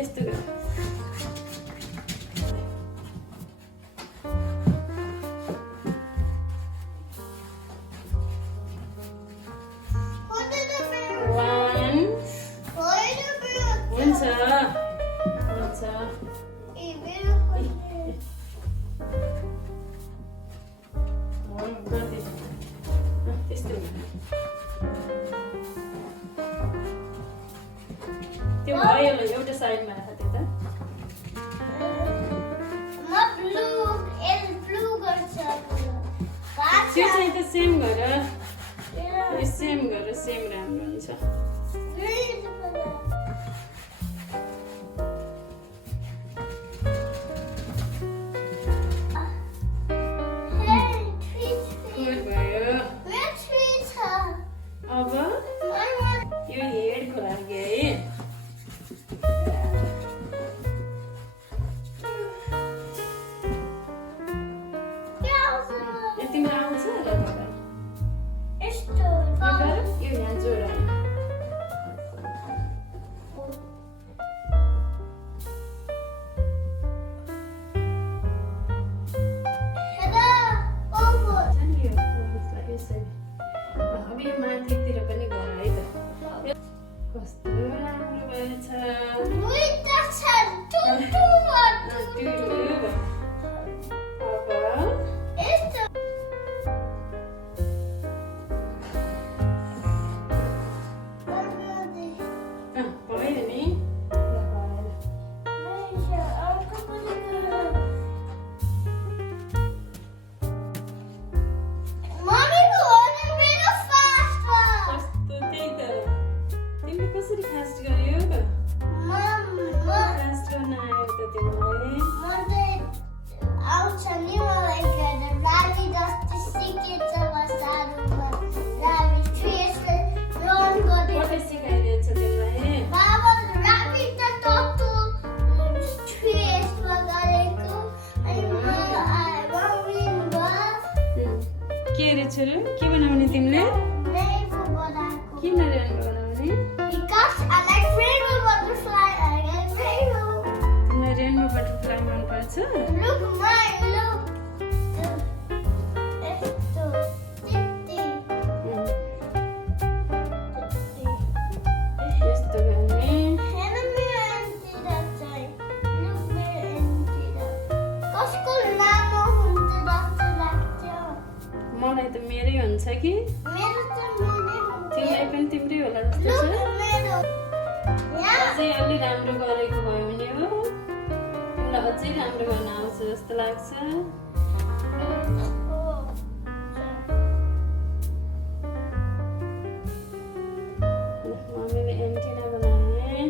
यस्तो गर हुन्छ हुन्छ त्यस्तो त्यो भयो एउटा साइडमा राख त्यो त त्यो चाहिँ त सेम गर सेम राम्रो हुन्छ गुड भयो अब यो हेडको लागि है तिम्रो आउँछ र यो यहाँ जोड अब यो माथितिर पनि गर है त कस्तो राम्रो भएछ भयो नि कसरी फास्ट गर्यो फास्ट गर्न आयो त तिमीलाई कसले सिकाइदिन्छ तिमीलाई के रे छोरो के बनाउने तिमीले किन रेनबो बनाउने तिमीलाई रेनबो बटरफ्लाई मनपर्छ यस्तो गर्ने मलाई त मेरै हुन्छ कि तिमीलाई पनि तिम्रै होला जस्तो छ अझै अलि राम्रो गरेको भयो भने हो तिमीलाई अझै राम्रो गर्न आउँछ जस्तो लाग्छ मम्मीले एन्टिना बनाए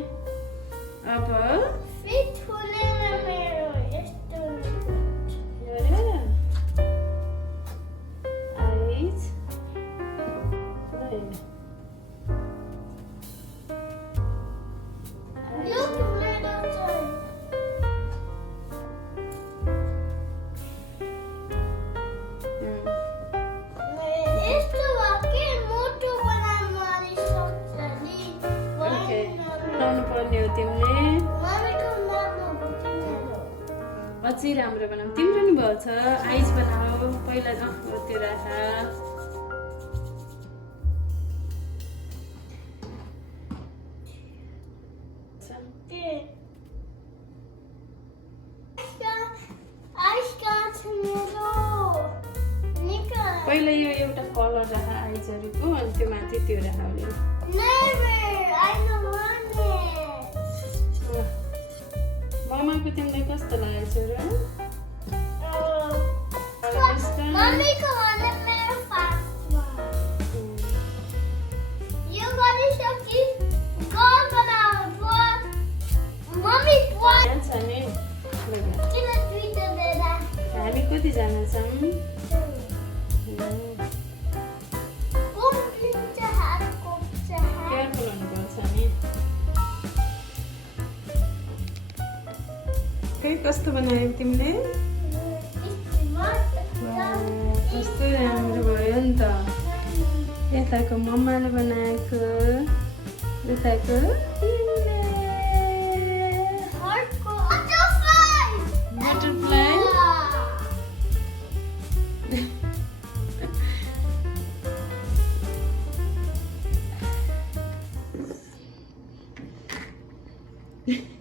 अब पर्ने हो तिमीले अझै राम्रो बनाऊ तिम्रो नि भयो छ आइज बनाऊ पहिला त्यो राख पहिला यो एउटा कलर राख आइजहरुको अनि त्यो माथि त्यो राख मम्माको तिमीलाई कस्तो लाग्यो छोरा मम्मीको भने मेरो फास्टमा यो गरिसकि गोल बनाऊ मम्मी पोइन्ट छ नि किन दुईटा देला हामी कति जना छौं कस्तो बनायौ तिमीले कस्तो राम्रो भयो नि त यताको मम्माले बनाएको यताको तिमीले है